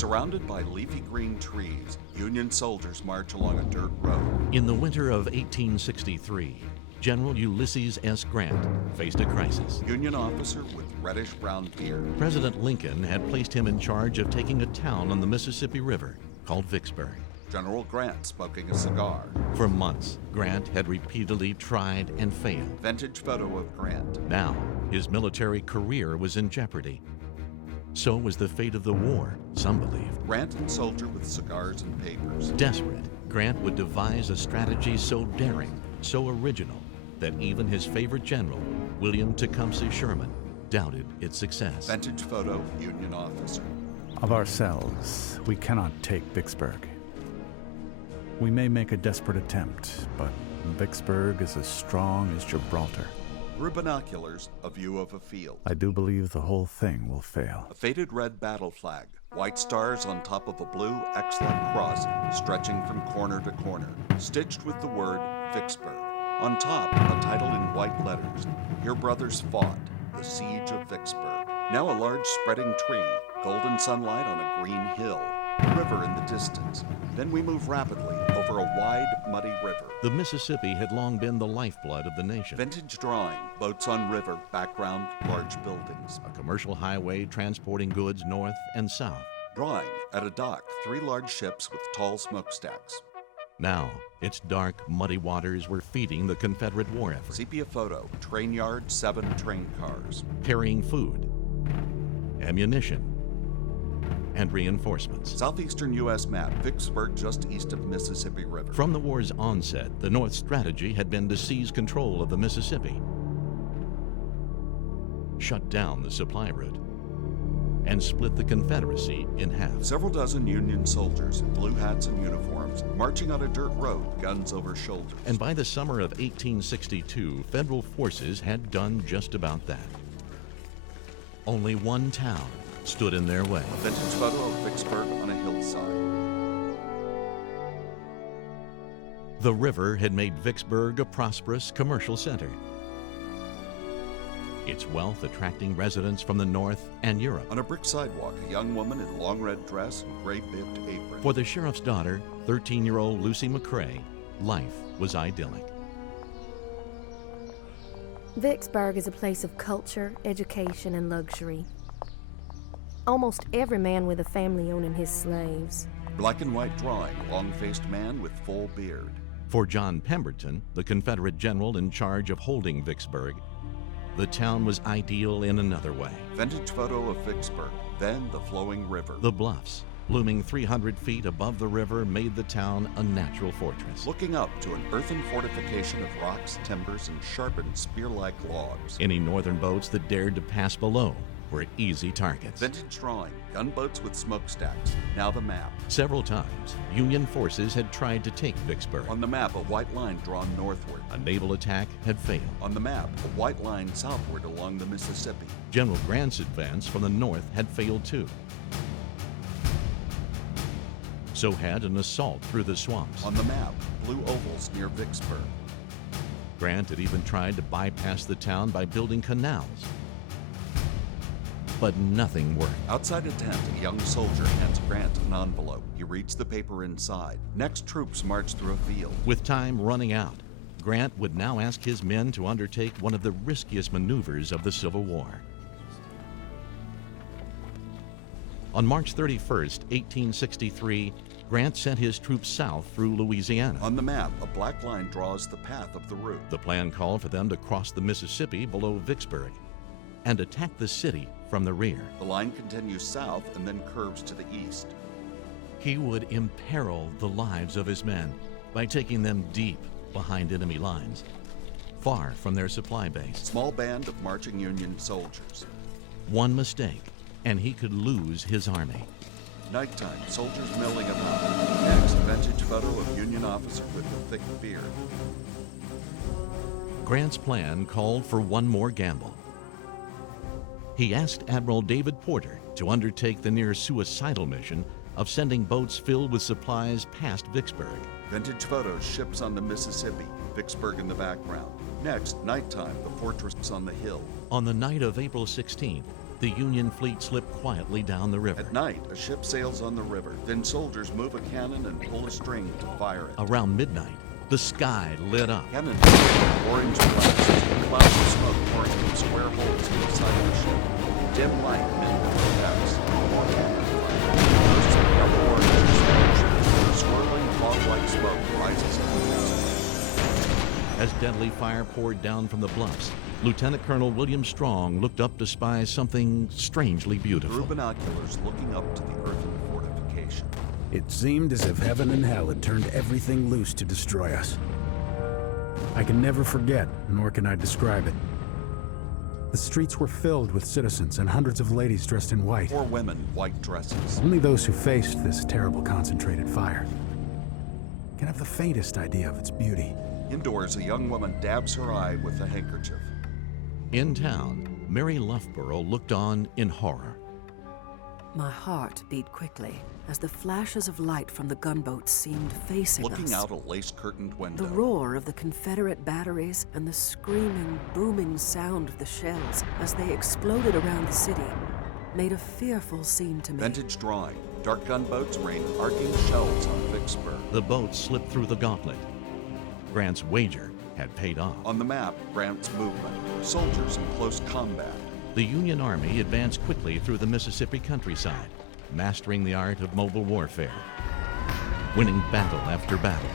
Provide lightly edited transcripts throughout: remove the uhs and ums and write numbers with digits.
Surrounded by leafy green trees, Union soldiers march along a dirt road. In the winter of 1863, General Ulysses S. Grant faced a crisis. Union officer with reddish-brown beard. President Lincoln had placed him in charge of taking a town on the Mississippi River called Vicksburg. General Grant smoking a cigar. For months, Grant had repeatedly tried and failed. Vintage photo of Grant. Now, his military career was in jeopardy. So was the fate of the war, some believed. Grant and soldier with cigars and papers. Desperate, Grant would devise a strategy so daring, so original, that even his favorite general, William Tecumseh Sherman, doubted its success. Vintage photo, Union officer. Of ourselves, we cannot take Vicksburg. We may make a desperate attempt, but Vicksburg is as strong as Gibraltar. Through binoculars, a view of a field. I do believe the whole thing will fail. A faded red battle flag. White stars on top of a blue X-like cross stretching from corner to corner, stitched with the word Vicksburg. On top, a title in white letters. Here brothers fought, the Siege of Vicksburg. Now a large spreading tree, golden sunlight on a green hill. A river in the distance. Then we move rapidly over a wide, muddy river. The Mississippi had long been the lifeblood of the nation. Vintage drawing, boats on river, background, large buildings. A commercial highway transporting goods north and south. Drawing, at a dock, 3 large ships with tall smokestacks. Now, its dark, muddy waters were feeding the Confederate war effort. Sepia photo, train yard, 7 train cars. Carrying food, ammunition, and reinforcements. Southeastern U.S. map, Vicksburg just east of Mississippi River. From the war's onset, the North's strategy had been to seize control of the Mississippi, shut down the supply route, and split the Confederacy in half. Several dozen Union soldiers, blue hats and uniforms, marching on a dirt road, guns over shoulders. And by the summer of 1862, federal forces had done just about that. Only one town stood in their way. A vintage photo of Vicksburg on a hillside. The river had made Vicksburg a prosperous commercial center, its wealth attracting residents from the North and Europe. On a brick sidewalk, a young woman in long red dress and gray-bibbed apron. For the sheriff's daughter, 13-year-old Lucy McCrae, life was idyllic. Vicksburg is a place of culture, education, and luxury. Almost every man with a family owning his slaves. Black and white drawing, long-faced man with full beard. For John Pemberton, the Confederate general in charge of holding Vicksburg, the town was ideal in another way. Vintage photo of Vicksburg, then the flowing river. The bluffs, looming 300 feet above the river, made the town a natural fortress. Looking up to an earthen fortification of rocks, timbers, and sharpened spear-like logs. Any northern boats that dared to pass below were easy targets. Vintage drawing, gunboats with smokestacks. Now the map. Several times, Union forces had tried to take Vicksburg. On the map, a white line drawn northward. A naval attack had failed. On the map, a white line southward along the Mississippi. General Grant's advance from the north had failed too. So had an assault through the swamps. On the map, blue ovals near Vicksburg. Grant had even tried to bypass the town by building canals. But nothing worked. Outside a tent, a young soldier hands Grant an envelope. He reads the paper inside. Next, troops march through a field. With time running out, Grant would now ask his men to undertake one of the riskiest maneuvers of the Civil War. On March 31st, 1863, Grant sent his troops south through Louisiana. On the map, a black line draws the path of the route. The plan called for them to cross the Mississippi below Vicksburg and attack the city from the rear. The line continues south and then curves to the east. He would imperil the lives of his men by taking them deep behind enemy lines, far from their supply base. Small band of marching Union soldiers. One mistake, and he could lose his army. Nighttime, soldiers milling about. Next, vintage photo of Union officer with a thick beard. Grant's plan called for one more gamble. He asked Admiral David Porter to undertake the near suicidal mission of sending boats filled with supplies past Vicksburg. Vintage photos, ships on the Mississippi, Vicksburg in the background. Next, nighttime, the fortress on the hill. On the night of April 16th, The Union fleet slipped quietly down the river. At night, a ship sails on the river. Then soldiers move a cannon and pull a string to fire it. Around midnight, the sky lit up. Cannon orange flames, clouds of smoke pouring from square holes in the side of the ship. Dim light mingled with gas. More cannon fire. Bursts of yellow orange explosions. Swirling fog-like smoke rises up the distance. As deadly fire poured down from the bluffs, Lieutenant Colonel William Strong looked up to spy something strangely beautiful. Through binoculars, looking up to the earthen fortification. It seemed as if heaven and hell had turned everything loose to destroy us. I can never forget, nor can I describe it. The streets were filled with citizens and hundreds of ladies dressed in white. 4 women, white dresses. Only those who faced this terrible concentrated fire can have the faintest idea of its beauty. Indoors, a young woman dabs her eye with a handkerchief. In town, Mary Loughborough looked on in horror. My heart beat quickly as the flashes of light from the gunboats seemed facing us. Looking out a lace-curtained window. The roar of the Confederate batteries and the screaming, booming sound of the shells as they exploded around the city made a fearful scene to me. Vintage drawing. Dark gunboats rained arcing shells on Vicksburg. The boats slipped through the gauntlet. Grant's wager had paid off. On the map, Grant's movement. Soldiers in close combat. The Union Army advanced quickly through the Mississippi countryside, mastering the art of mobile warfare, winning battle after battle.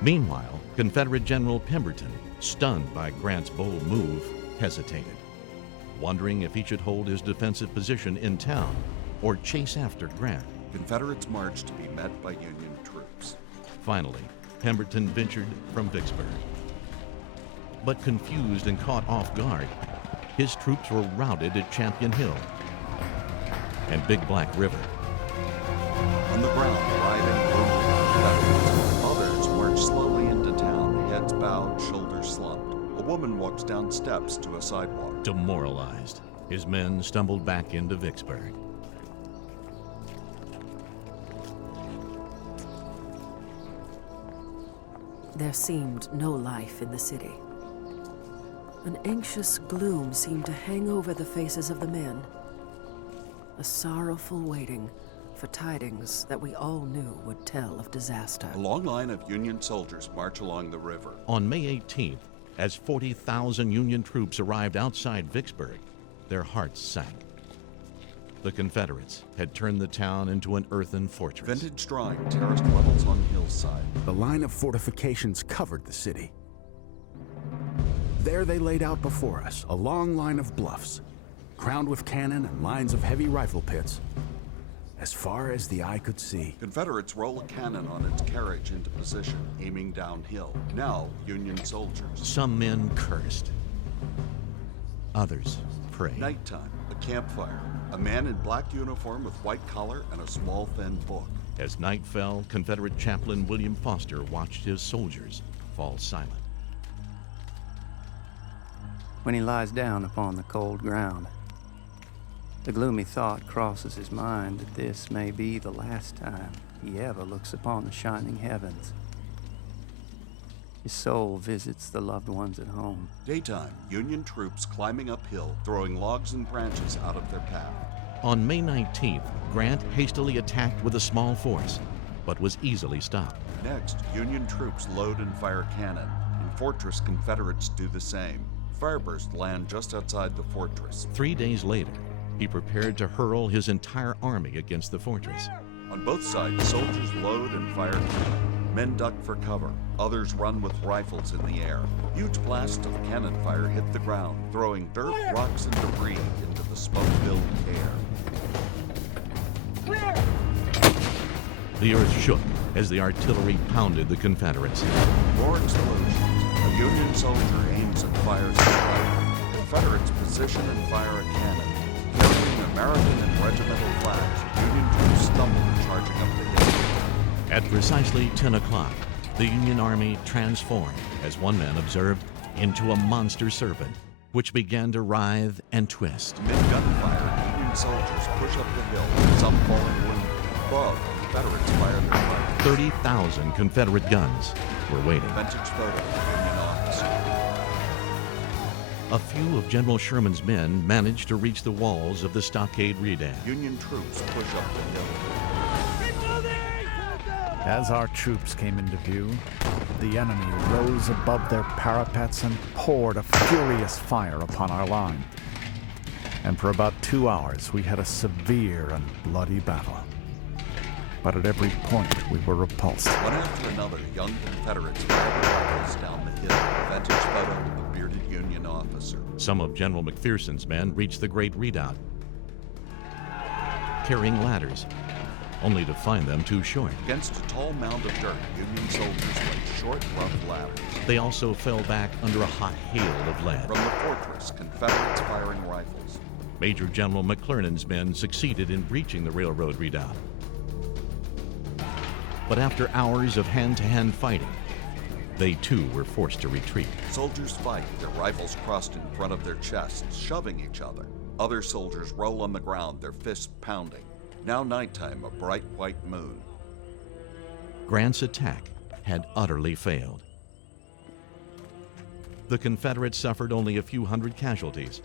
Meanwhile, Confederate General Pemberton, stunned by Grant's bold move, hesitated, wondering if he should hold his defensive position in town or chase after Grant. Confederates marched to be met by Union troops. Finally, Pemberton ventured from Vicksburg. But confused and caught off guard, his troops were routed at Champion Hill and Big Black River. On the ground, arriving Confederates. Others marched slowly into town, heads bowed, shoulders slumped. A woman walks down steps to a sidewalk. Demoralized, his men stumbled back into Vicksburg. There seemed no life in the city. An anxious gloom seemed to hang over the faces of the men. A sorrowful waiting for tidings that we all knew would tell of disaster. A long line of Union soldiers march along the river. On May 18th, as 40,000 Union troops arrived outside Vicksburg, their hearts sank. The Confederates had turned the town into an earthen fortress. Vintage drawing, terraced levels on hillside. The line of fortifications covered the city. There they laid out before us, a long line of bluffs, crowned with cannon and lines of heavy rifle pits, as far as the eye could see. Confederates roll a cannon on its carriage into position, aiming downhill. Now, Union soldiers. Some men cursed. Others prayed. Nighttime, a campfire. A man in black uniform with white collar and a small, thin book. As night fell, Confederate Chaplain William Foster watched his soldiers fall silent. When he lies down upon the cold ground, the gloomy thought crosses his mind that this may be the last time he ever looks upon the shining heavens. His soul visits the loved ones at home. Daytime, Union troops climbing uphill, throwing logs and branches out of their path. On May 19th, Grant hastily attacked with a small force, but was easily stopped. Next, Union troops load and fire cannon. In Fortress, Confederates do the same. Firebursts land just outside the fortress. 3 days later, he prepared to hurl his entire army against the fortress. On both sides, soldiers load and fire cannon. Men duck for cover. Others run with rifles in the air. Huge blasts of cannon fire hit the ground, throwing dirt, rocks, and debris into the smoke-filled air. The earth shook as the artillery pounded the Confederates. More explosions. A Union soldier aims and fires his rifle. Confederates position and fire a cannon. Carrying American and regimental flags, Union troops stumble charging up the hill. At precisely 10 o'clock, the Union Army transformed, as one man observed, into a monster serpent, which began to writhe and twist. Amid gunfire, Union soldiers push up the hill, some falling wounded. Above, Confederates fire their rifles. 30,000 Confederate guns were waiting. Vintage photo of Union officer. A few of General Sherman's men managed to reach the walls of the stockade redoubt. Union troops push up the hill. As our troops came into view, the enemy rose above their parapets and poured a furious fire upon our line. And for about 2 hours, we had a severe and bloody battle. But at every point, we were repulsed. One after another, young Confederates fired their rifles down the hill. Vintage photo of a bearded Union officer. Some of General McPherson's men reached the Great Redoubt, carrying ladders, only to find them too short. Against a tall mound of dirt, Union soldiers laid short, rough ladders. They also fell back under a hot hail of lead. From the fortress, Confederates firing rifles. Major General McClernand's men succeeded in breaching the railroad redoubt. But after hours of hand-to-hand fighting, they too were forced to retreat. Soldiers fight, their rifles crossed in front of their chests, shoving each other. Other soldiers roll on the ground, their fists pounding. Now nighttime, a bright white moon. Grant's attack had utterly failed. The Confederates suffered only a few hundred casualties,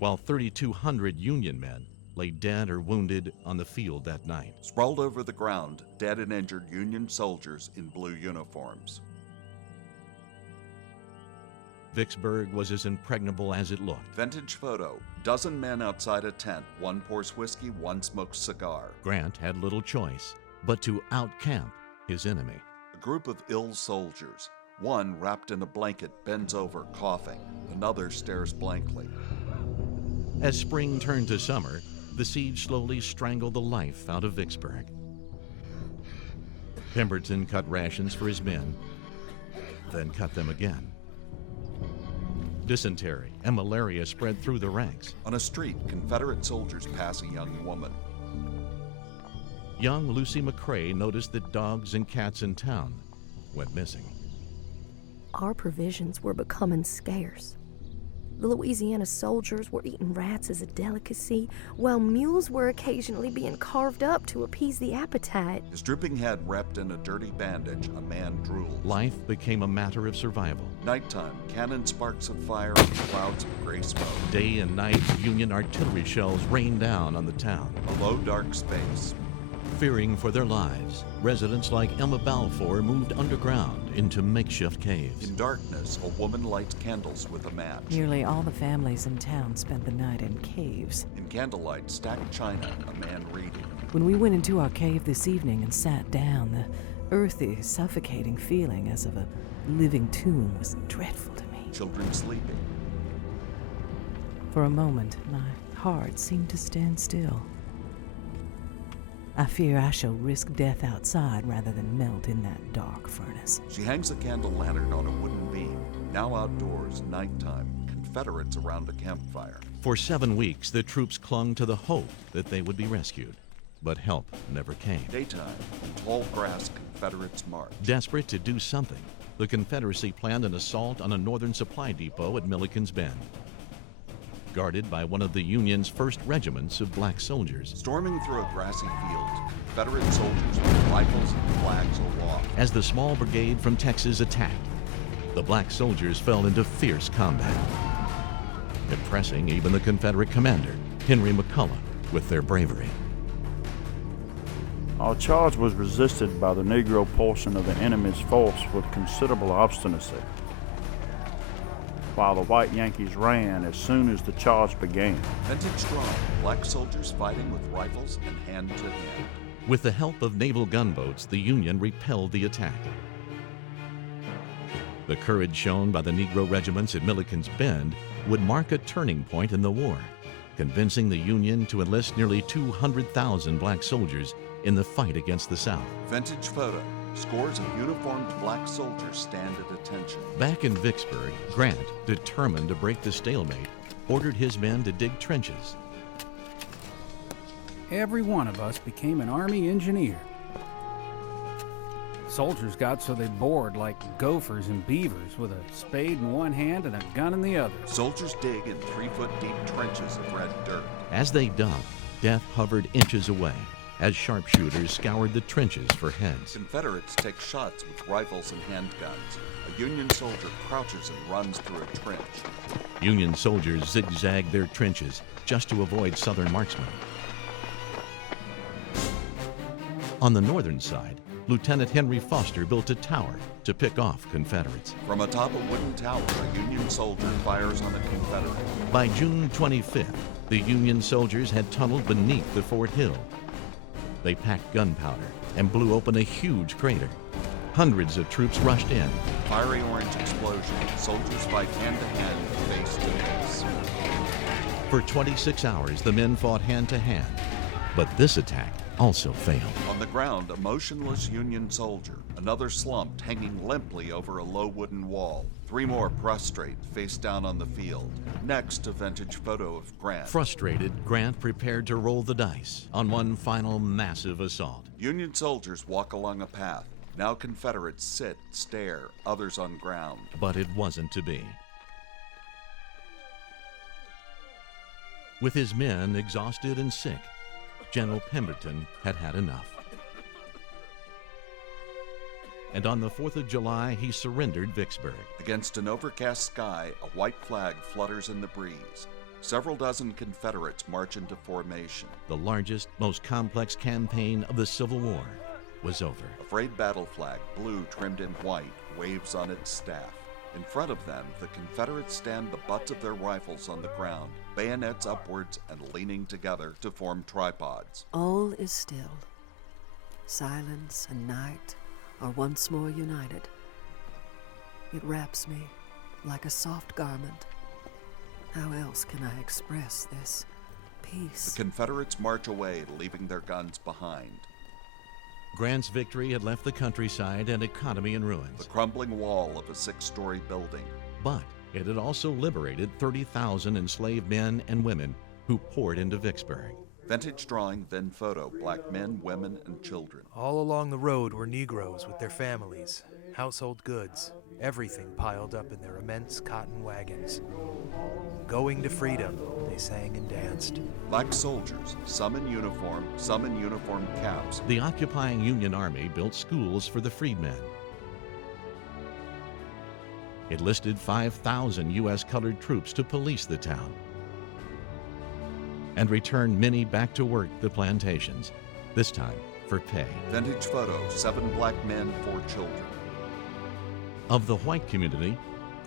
while 3,200 Union men lay dead or wounded on the field that night. Sprawled over the ground, dead and injured Union soldiers in blue uniforms. Vicksburg was as impregnable as it looked. Vintage photo. Dozen men outside a tent. One pours whiskey, one smokes cigar. Grant had little choice but to outcamp his enemy. A group of ill soldiers. One, wrapped in a blanket, bends over, coughing. Another stares blankly. As spring turned to summer, the siege slowly strangled the life out of Vicksburg. Pemberton cut rations for his men, then cut them again. Dysentery and malaria spread through the ranks. On a street, Confederate soldiers pass a young woman. Young Lucy McCrae noticed that dogs and cats in town went missing. Our provisions were becoming scarce. The Louisiana soldiers were eating rats as a delicacy, while mules were occasionally being carved up to appease the appetite. His drooping head wrapped in a dirty bandage, a man drooled. Life became a matter of survival. Nighttime, cannon sparks of fire and clouds of gray smoke. Day and night, Union artillery shells rained down on the town. A low, dark space. Fearing for their lives, residents like Emma Balfour moved underground into makeshift caves. In darkness, a woman lights candles with a match. Nearly all the families in town spent the night in caves. In candlelight, stacked china, a man reading. When we went into our cave this evening and sat down, the earthy, suffocating feeling as of a living tomb was dreadful to me. Children sleeping. For a moment, my heart seemed to stand still. I fear I shall risk death outside rather than melt in that dark furnace. She hangs a candle lantern on a wooden beam. Now outdoors, nighttime, Confederates around a campfire. For 7 weeks, the troops clung to the hope that they would be rescued, but help never came. Daytime, in tall grass, Confederates march. Desperate to do something, the Confederacy planned an assault on a northern supply depot at Milliken's Bend, guarded by one of the Union's first regiments of black soldiers. Storming through a grassy field, Confederate soldiers with rifles and flags aloft. As the small brigade from Texas attacked, the black soldiers fell into fierce combat, impressing even the Confederate commander, Henry McCulloch, with their bravery. Our charge was resisted by the Negro portion of the enemy's force with considerable obstinacy, while the white Yankees ran as soon as the charge began. Vintage strong, black soldiers fighting with rifles and hand to hand. With the help of naval gunboats, the Union repelled the attack. The courage shown by the Negro regiments at Milliken's Bend would mark a turning point in the war, convincing the Union to enlist nearly 200,000 black soldiers in the fight against the South. Vintage photo. Scores of uniformed black soldiers stand at attention. Back in Vicksburg, Grant, determined to break the stalemate, ordered his men to dig trenches. Every one of us became an Army engineer. Soldiers got so they bored like gophers and beavers with a spade in one hand and a gun in the other. Soldiers dig in 3-foot-deep trenches of red dirt. As they dug, death hovered inches away as sharpshooters scoured the trenches for heads. Confederates take shots with rifles and handguns. A Union soldier crouches and runs through a trench. Union soldiers zigzagged their trenches just to avoid Southern marksmen. On the northern side, Lieutenant Henry Foster built a tower to pick off Confederates. From atop a wooden tower, a Union soldier fires on a Confederate. By June 25th, the Union soldiers had tunneled beneath the Fort Hill. They packed gunpowder and blew open a huge crater. Hundreds of troops rushed in. Fiery orange explosion. Soldiers fight hand-to-hand, face-to-face. For 26 hours, the men fought hand-to-hand. But this attack also failed. On the ground, a motionless Union soldier. Another slumped, hanging limply over a low wooden wall. 3 more prostrate, face down on the field. Next, a vintage photo of Grant. Frustrated, Grant prepared to roll the dice on one final massive assault. Union soldiers walk along a path. Now Confederates sit, stare, others on ground. But it wasn't to be. With his men exhausted and sick, General Pemberton had had enough. And on the 4th of July, he surrendered Vicksburg. Against an overcast sky, a white flag flutters in the breeze. Several dozen Confederates march into formation. The largest, most complex campaign of the Civil War was over. A frayed battle flag, blue trimmed in white, waves on its staff. In front of them, the Confederates stand the butts of their rifles on the ground, bayonets upwards and leaning together to form tripods. All is still. Silence and night are once more united. It wraps me like a soft garment. How else can I express this peace? The Confederates march away, leaving their guns behind. Grant's victory had left the countryside and economy in ruins. The crumbling wall of a 6-story building. But it had also liberated 30,000 enslaved men and women who poured into Vicksburg. Vintage drawing, then photo, black men, women, and children. All along the road were Negroes with their families, household goods, everything piled up in their immense cotton wagons. Going to freedom, they sang and danced. Black soldiers, some in uniform caps. The occupying Union Army built schools for the freedmen. It listed 5,000 U.S. colored troops to police the town and returned many back to work the plantations, this time for pay. Vintage photo, 7 black men, 4 children. Of the white community,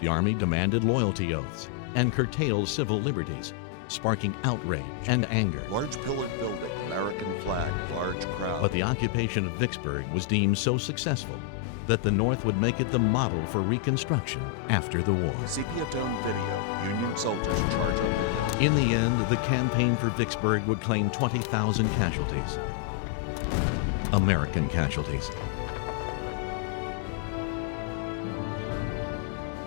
the Army demanded loyalty oaths and curtailed civil liberties, sparking outrage and anger. Large pillared building, American flag, large crowd. But the occupation of Vicksburg was deemed so successful that the North would make it the model for Reconstruction after the war. Sepia-tone video, Union soldiers charge up. In the end, the campaign for Vicksburg would claim 20,000 casualties. American casualties.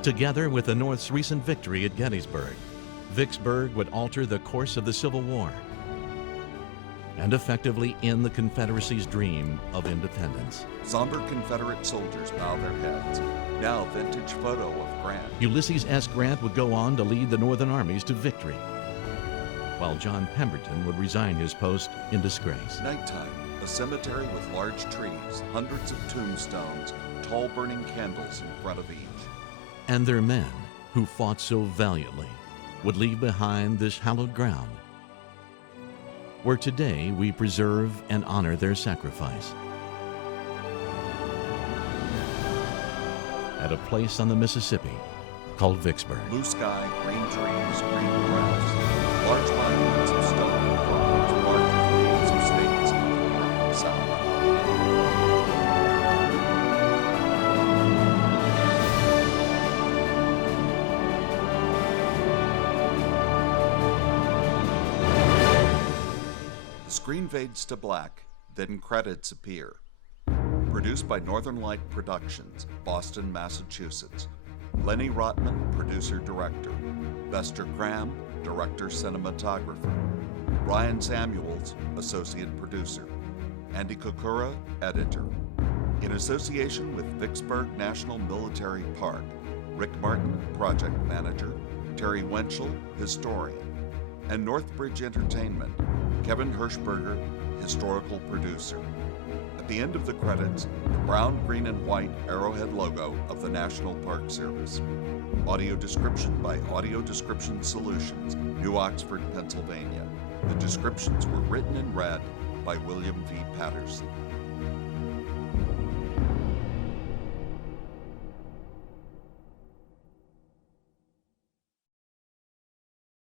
Together with the North's recent victory at Gettysburg, Vicksburg would alter the course of the Civil War and effectively end the Confederacy's dream of independence. Somber Confederate soldiers bow their heads. Now vintage photo of Grant. Ulysses S. Grant would go on to lead the Northern armies to victory, while John Pemberton would resign his post in disgrace. Nighttime, a cemetery with large trees, hundreds of tombstones, tall burning candles in front of each. And their men, who fought so valiantly, would leave behind this hallowed ground, where today we preserve and honor their sacrifice. At a place on the Mississippi called Vicksburg. Blue sky, green trees, green grass, large monuments of stone and bronze marked with names of states in the north and south. The screen fades to black, then credits appear. Produced by Northern Light Productions, Boston, Massachusetts. Lenny Rotman, producer-director. Bester Cram, director-cinematographer. Ryan Samuels, associate producer. Andy Kokura, editor. In association with Vicksburg National Military Park, Rick Martin, project manager. Terry Wenchel, historian. And Northbridge Entertainment, Kevin Hirschberger, historical producer. At the end of the credits, the brown, green, and white arrowhead logo of the National Park Service. Audio description by Audio Description Solutions, New Oxford, Pennsylvania. The descriptions were written and read by William V. Patterson.